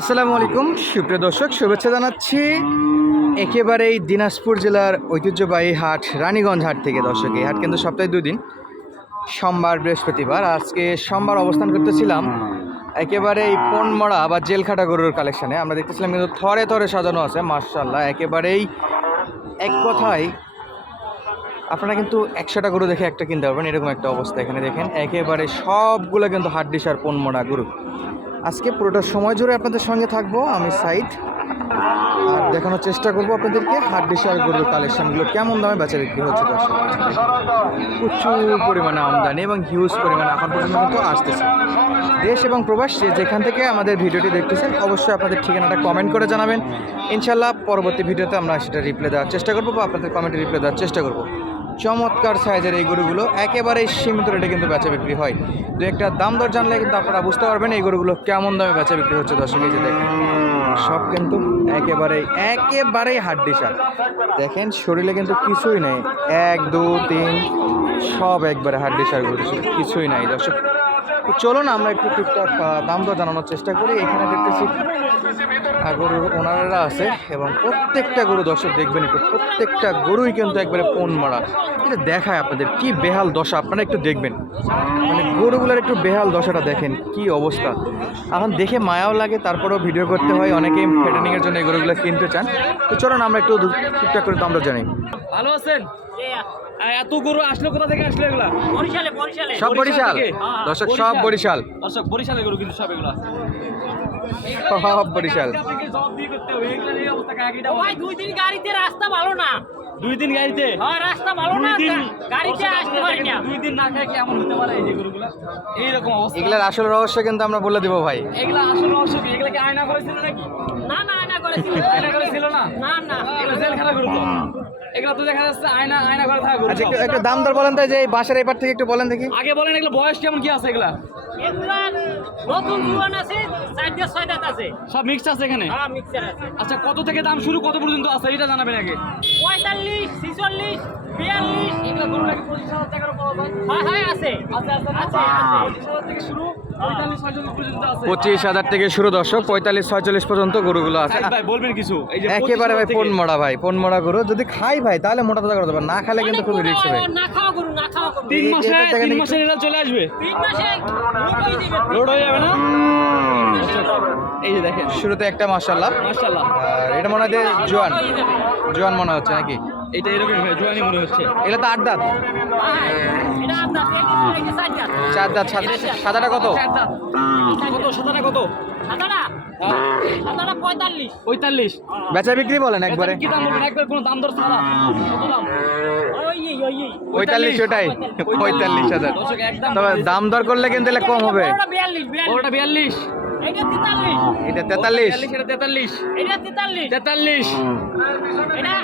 আসসালামু আলাইকুম। সুপ্রিয় দর্শক, শুভেচ্ছা জানাচ্ছি একেবারেই দিনাজপুর জেলার ঐতিহ্যবাহী হাট, রানীগঞ্জ হাট থেকে দর্শক। এই হাট কিন্তু সপ্তাহে দুই দিন সোমবার বৃহস্পতিবার। আজকে সোমবার অবস্থান করতেছিলাম একেবারে এই পনমড়া বা জেলখাটা গরুর কালেকশানে। আমরা দেখতেছিলাম কিন্তু থরে থরে সাজানো আছে মার্শাল্লাহ একেবারেই এক কথায় আপনারা কিন্তু একশোটা গরু দেখে একটা কিনতে পারবেন, এরকম একটা অবস্থা এখানে দেখেন। একেবারে সবগুলো কিন্তু হাড্ডিসার পনমড়া গরু। আজকে পুরোটা সময় জুড়ে আপনাদের সঙ্গে থাকব, আমি সাইড আর দেখানোর চেষ্টা করব আপনাদেরকে হাড্ডিসার গরুর কালেকশনগুলো, কেমন দামে বেচা বিক্রি হচ্ছে প্রচুর পরিমাণে আমদানি এবং হিউজ পরিমাণে এখন পর্যন্ত আসতেছে। দেশ এবং প্রবাস যেখান থেকে আমাদের ভিডিওটি দেখতেছেন, অবশ্যই আপনাদের ঠিকানাটা কমেন্ট করে জানাবেন। ইনশাল্লাহ পরবর্তী ভিডিওতে আমরা সেটা রিপ্লাই দেওয়ার চেষ্টা করব বা আপনাদের কমেন্টে রিপ্লাই দেওয়ার চেষ্টা করব। চমৎকার সাইজের এই গরুগুলো। একেবারেই সীমিত রেটে কিন্তু বেচা বিক্রি হয়। দু একটা দাম দর জানলে কিন্তু আপনারা বুঝতে পারবেন এই গরুগুলো কেমন দামে বেচা বিক্রি হচ্ছে দর্শক যে দেখেন। সব কিন্তু একেবারেই একেবারেই হাড্ডি দেখেন, শরীরে কিন্তু কিছুই নেই। এক, দু, তিন, সব একবারে হাড্ডি সার গরু, কিছুই নাই দর্শক। চলুন আমরা একটু টুকটাক দাম দর জানানোর চেষ্টা করি। এখানে দেখতেছি গরুর ওনারা আছে এবং প্রত্যেকটা গরু দর্শক দেখবেন একটু, প্রত্যেকটা গরুই কিন্তু একবারে পণ মারা। এটা দেখায় আপনাদের কি বেহাল দশা, আপনারা একটু দেখবেন। মানে গরুগুলোর একটু বেহাল দশাটা দেখেন, কি অবস্থা। এখন দেখে মায়াও লাগে, তারপরেও ভিডিও করতে হয়, অনেকেই ফেডেনিংয়ের জন্য এই গরুগুলো কিনতে চান। তো চলুন আমরা একটু টুকটাক করে দাম দর জানাই। ভালো আছেন? এত গরু আসলো কোথা থেকে আসলো এগুলা? বরিশালে বরিশালে। সব বরিশাল থেকে? দর্শক সব বরিশাল। দর্শক বরিশালের গরু কিন্তু সব এগুলা। সব বরিশাল। এই দুই দিন গাড়িতে রাস্তা ভালো না। দুই দিন গাড়িতে? হ্যাঁ রাস্তা ভালো না। দুই দিন গাড়িতে আসতে পারি না। দুই দিন না খায় কেমন হতে পারে এই যে গরুগুলা? এইরকম অবস্থা। এগুলার আসল রহস্য কিন্তু আমরা বলে দেবো ভাই। এগুলা আসলে রহস্য কি? এগুলা কি আয়না করেছিল নাকি? না না আয়না করেছিল। আয়না করেছিল না? না না এগুলা জেলখানা গরু তো এগুলা তো দেখা যাচ্ছে আয়না আয়না করে থাকা আচ্ছা একটু একটু দাম দর বলেন তো যে এই বাসার এবার থেকে একটু বলেন দেখি। আগে বলেন এগুলো বয়স কেমন কি আছে এগুলা? এগুলা নতুন জুয়ান আছে চারটে ছয় দাঁত আছে। সব মিক্সড আছে এখানে? হ্যাঁ মিক্সার আছে। আচ্ছা কত থেকে দাম শুরু কত পর্যন্ত আছে? এটা জানাবেন আগে। পঁয়তাল্লিশ ছিচল্লিশ বিয়াল্লিশ। এগুলা গরু নাকি পঁচিশ হাজার টাকারও পাওয়া যায় হ্যাঁ হ্যাঁ আছে। আছে আছে আছে, আছে। পঁচিশ হাজার থেকে শুরু? পঁচিশ হাজার থেকে শুরু দর্শক পঁয়তাল্লিশ ছয়চল্লিশ পর্যন্ত গরুগুলো আছে। বলবেন কিছু? একেবারে ভাই 25 পন মরা ভাই পন মরা গরু। যদি খাই ভাই তাহলে মোটা তাজা করতে পারবে না খেলে কিন্তু খুবই রিক্স হবে বড়, না খাওয়া গরু না খাওয়া গরু। তিন মাসে তিন মাসে রেজাল্ট চলে আসবে? লোড হয়ে যাবে। লোড যাবে না? এই যে দেখেন। শুরুতে একটা মাসাল্লাহ মাশাআল্লাহ। আর এটা মনে হয় যে জোয়ান। জোয়ান মনে হচ্ছে নাকি? এটা এরকম জোয়ানি মনে হচ্ছে। এটা তো আট দাঁত। হ্যাঁ, চার দাঁত। সাদা- সাদাটা কত। কত সাদাটা কত? পঁয়তাল্লিশ। পঁয়তাল্লিশ। বেচা বিক্রি বলেন একবারে। কি দাম বলবেন একবার কোনো দাম দর ছাড়া কত দাম। পঁয়তাল্লিশ ওটাই। পঁয়তাল্লিশ। হাজার। তবে দাম দর করলে কিন্তু কম হবে। বিয়াল্লিশ। এটা তেতাল্লিশ। এটা তেতাল্লিশ। এটা তেতাল্লিশ। তেতাল্লিশ। এটা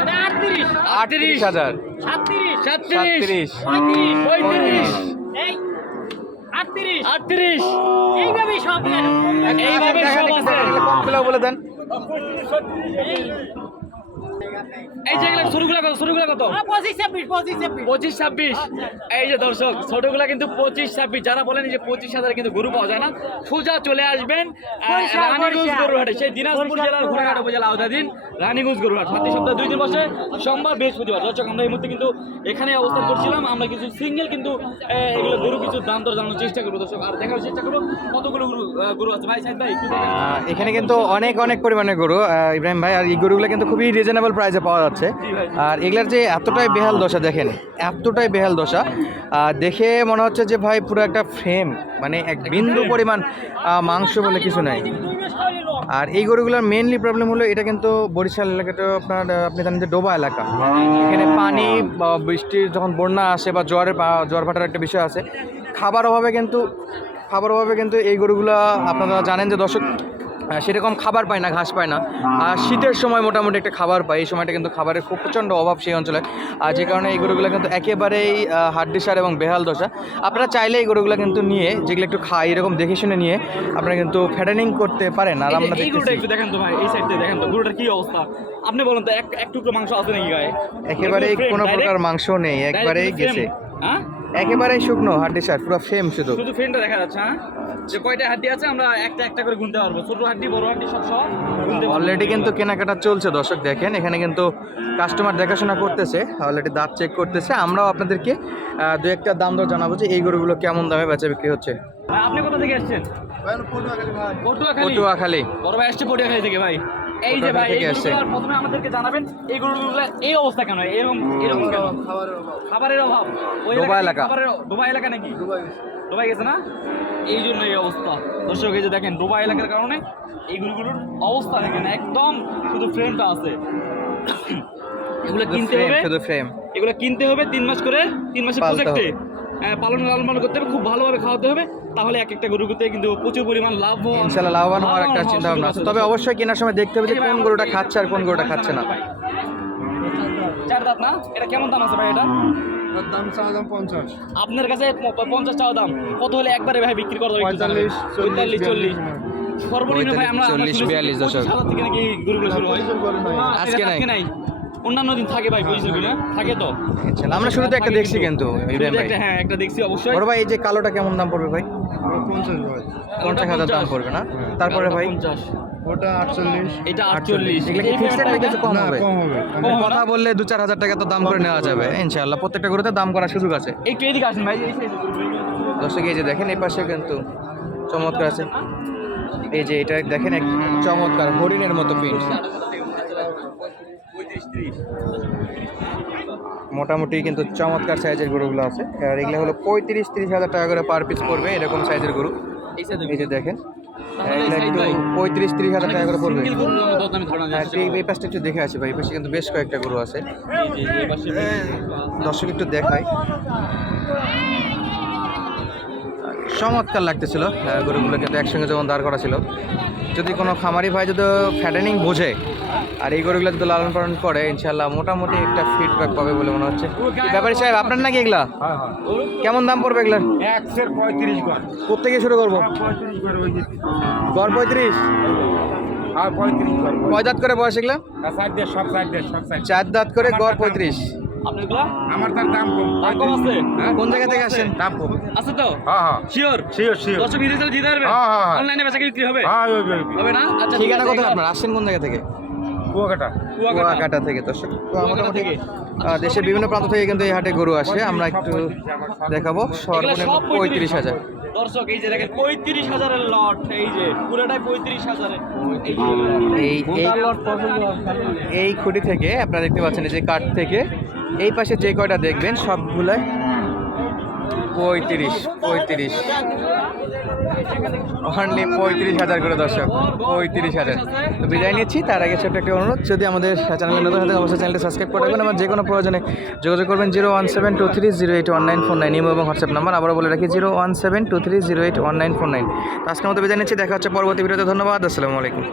এটা আটত্রিশ। আটত্রিশ হাজার। সাতত্রিশ। সাতত্রিশ। সাতত্রিশ পঁয়ত্রিশ। পঁয়ত্রিশ। এই আটত্রিশ। আটত্রিশ। এইভাবেই সব এইভাবে সব আছে। বলে দেন। এই কত কত? পঁচিশ ছাব্বিশ পঁচিশ ছাব্বিশ। পঁচিশ ছাব্বিশ। এই যে দর্শক ছোটগুলা কিন্তু পঁচিশ ছাব্বিশ। যারা বলেন যে পঁচিশ হাজার কিন্তু গরু পাওয়া যায় না সোজা চলে আসবেন রানীগঞ্জ। গরুহাটে সেই দিনাজপুর জেলার ঘোড়াঘাট উপজেলা আওতাধীন রানীগঞ্জ গরুহাট। প্রতি সপ্তাহে দুই দিন বসে সোমবার বৃহস্পতিবার। দর্শক আমরা এই মুহূর্তে কিন্তু এখানে অবস্থান করছিলাম। আমরা কিছু সিঙ্গেল কিন্তু এগুলো গরু কিছু দাম দর জানানোর চেষ্টা করব। দর্শক আর দেখার চেষ্টা করব কতগুলো গরু গরু আছে। ভাই সাইদ ভাই এখানে কিন্তু অনেক অনেক পরিমাণে গরু ইব্রাহিম ভাই। আর এই গরুগুলো কিন্তু খুবই রিজনেবল প্রাইসে পাওয়া যাচ্ছে। আর এগুলার যে এতটাই বেহাল দশা দেখেন এতটাই বেহাল দশা। দেখে মনে হচ্ছে যে ভাই পুরো একটা ফ্রেম মানে এক বিন্দু পরিমাণ মাংস বলে কিছু নাই। আর এই গরুগুলোর মেনলি প্রবলেম হলো এটা কিন্তু বরিশাল এলাকাটা আপনার আপনি জানেন যে ডোবা এলাকা। এখানে পানি বা বৃষ্টির যখন বন্যা আসে বা জ্বরের জ্বর ভাটার একটা বিষয় আছে। খাবার অভাবে কিন্তু খাবার অভাবে কিন্তু এই গরুগুলা আপনারা জানেন যে দর্শক সেরকম খাবার পায় না ঘাস পায় না। আর শীতের সময় মোটামুটি একটা খাবার পায়। এই সময়টা কিন্তু খাবারের খুব প্রচণ্ড অভাব সেই অঞ্চলে। আর যে কারণে এই গরুগুলো কিন্তু একেবারেই হাড্ডিসার এবং বেহাল দশা। আপনারা চাইলে এই গরুগুলো কিন্তু নিয়ে যেগুলো একটু খায় এরকম দেখে শুনে নিয়ে আপনারা কিন্তু ফ্যাটেনিং করতে পারেন। আর আমরা একটু দেখেন তো ভাই এই সাইড থেকে দেখেন তো গরুটার কি অবস্থা? আপনি বলেন তো এক এক টুকরো মাংস আছে নাকি গায়ে একেবারেই কোনো প্রকার মাংস নেই একবারেই গেছে। হ্যাঁ? একেবারেই শুকনো হাড্ডি সার পুরো ফ্রেম শুধু। শুধু ফ্রেন্ডটা দেখা যাচ্ছে হ্যাঁ? যে কয়টা হাড্ডি আছে আমরা একটা একটা করে গুনতে পারব। ছোট হাড্ডি বড় হাড্ডি সব সব অলরেডি কিন্তু কেনাকাটা চলছে দর্শক দেখেন। এখানে কিন্তু কাস্টমার দেখাশোনা করতেছে অলরেডি দাঁত চেক করতেছে। আমরাও আপনাদেরকে দু একটা দাম দর জানাব যে এই গরুগুলো কেমন দামে বেচা বিক্রি হচ্ছে। আপনি কোথা থেকে এসেছেন পটুয়াখালী? পটুয়াখালী। বড় ভাই আসছে পটুয়াখালী থেকে ভাই। এই যে ভাই এই। গরুগুলো প্রথমে আমাদেরকে জানাবেন এই গরুগুলো এই অবস্থা কেন? এরকম এরকম কেন? খাবারের অভাব। ওই এলাকা। খাবারের ডোবা এলাকা নাকি? ডোবাই গেছে। না? এই জন্য এই অবস্থা। দর্শক এই যে দেখেন ডোবা এলাকার কারণে এই গরুগুলোর অবস্থা দেখেন একদম শুধু ফ্রেমটা আছে। এগুলো কিনতে হবে। শুধু ফ্রেম এগুলো কিনতে হবে তিন মাস করে তিন মাসের প্রজেক্টে। পালন লালন পালন করতে হবে খুব ভালোভাবে খাওয়াতে হবে। তাহলে এক একটা গরুতে কিন্তু প্রচুর পরিমাণ লাভ ইনশাল্লাহ লাভবান হওয়ার একটা চিন্তা ভাবনা আছে। তবে অবশ্যই কেনার সময় দেখতে হবে যে কোন গরুটা খাচ্ছে আর কোন গরুটা খাচ্ছে না। চার দাঁত না? এটা কেমন দাম আছে ভাই এটা? দাম চাওয়া দাম পঞ্চাশ। আপনার কাছে পঞ্চাশ টাকা দাম। কত হলে একবারে ভাই বিক্রি করা যাবে? পঁয়তাল্লিশ, পঁয়তাল্লিশ চল্লিশ। সর্বনিম্ন ভাই আমরা আমরা চল্লিশ, বিয়াল্লিশ দশক। থেকে নাকি গরুগুলো শুরু হয়। আজকে নাই। অন্যান্য দিন থাকে ভাই পঁচিশ না থাকে তো? আমরা শুরুতে একটা দেখছি কিন্তু। একটা- হ্যাঁ একটা দেখছি অবশ্যই। বড় ভাই এই যে কালোটা কেমন দাম পড়বে ভাই? পঞ্চাশ ভাই। পঞ্চাশ হাজার দাম পড়বে না? তারপরে ভাই? পঞ্চাশ। ওটা আটচল্লিশ। এটা আটচল্লিশ। এগুলো কি ফিক্সড নাকি কিছু কম না হবে? কম হবে। কথা বললে দু চার হাজার টাকা তো দাম করে নেওয়া যাবে। ইনশাআল্লাহ প্রত্যেকটা গরুতে দাম করার সুযোগ আছে। একটু এদিকে আসেন ভাই দর্শক এই যে দেখেন এই পাশে কিন্তু চমৎকার আছে। এই যে এটা দেখেন এক চমৎকার হরিণের মতো পিন মোটামুটি কিন্তু চমৎকার সাইজের গরুগুলো আছে। আর এগুলো হলো পঁয়ত্রিশ তিরিশ হাজার টাকা করে পার পিস পড়বে এরকম সাইজের গরু। এই যে দেখেন। পঁয়ত্রিশ তিরিশ হাজার টাকা করে পড়বে। হ্যাঁ। এই- পাশটা একটু দেখে আছে ভাই এই পাশে কিন্তু বেশ কয়েকটা গরু আছে। দর্শক একটু দেখাই। চমৎকার লাগতেছিল। আহ, গরুগুলো কিন্তু একসঙ্গে যখন দাঁড় করা ছিল যদি কোনো খামারি ভাই যদি ফ্যাটেনিং বোঝে আর এই গরুগুলো যদি লালন পালন করে ইনশাল্লাহ মোটামুটি একটা ফিডব্যাক পাবে বলে মনে হচ্ছে। ব্যাপারী সাহেব আপনার নাকি এগুলা? হ্যাঁ হ্যাঁ। কেমন দাম পড়বে এগুলার? একশের পঁয়ত্রিশ কোথেকে শুরু করব? গড় ওই যে গড় পঁয়ত্রিশ? আর পঁয়ত্রিশ কয় দাঁত করে বয়স এগুলা? চার দাঁত করে গড় পঁয়ত্রিশ। আপনারগুলা? আমার তার দাম কম দাম কম আছে? হ্যাঁ? কোন জায়গা থেকে আসেন দাম কম আছে তো? হ্যাঁ হ্যাঁ Sure? শিওর শিওর দর্শক বিদেশে চলে জিতে পারবে? হ্যাঁ, হ্যাঁ, হ্যাঁ। বেচা বিক্রি হবে? হ্যাঁ ওই ওই হবে না? আচ্ছা, ঠিকানা কোথায় আপনার আসছেন কোন জায়গা থেকে কুয়াকাটা কুয়াকাটা। কুয়াকাটা থেকে দর্শক মোটামুটি দেশের বিভিন্ন প্রান্ত থেকে কিন্তু এই হাটে গরু আসে আমরা একটু দেখাবো সর্বনিম্ন পঁয়ত্রিশ হাজার দর্শক এই যে দেখেন পঁয়ত্রিশ হাজারের লট এই যে পুরোটাই পঁয়ত্রিশ হাজারের। এই খুঁটি থেকে আপনারা দেখতে পাচ্ছেন এই যে কাঠ থেকে এই পাশে যে কয়টা দেখবেন সবগুলাই পঁয়ত্রিশ পঁয়ত্রিশ। অনলি পঁয়ত্রিশ হাজার করে দর্শক, পঁয়ত্রিশ হাজার। তো বিদায় নিচ্ছি, তার আগে ছোট্ট একটা অনুরোধ, যদি আমাদের চ্যানেলে নতুন হতে অবশ্যই চ্যানেলটি সাবস্ক্রাইব করে রাখবেন এবং যে কোনো প্রয়োজনে যোগাযোগ করবেন zero one seven two three zero eight one nine four nine, Imo এবং হোয়াটসঅ্যাপ নাম্বার। আবারও বলে রাখি, zero one seven two three zero eight one nine four nine. আজকের মতো বিদায় নিচ্ছি, দেখা হচ্ছে পরবর্তী ভিডিওতে। ধন্যবাদ, আসসালামু আলাইকুম।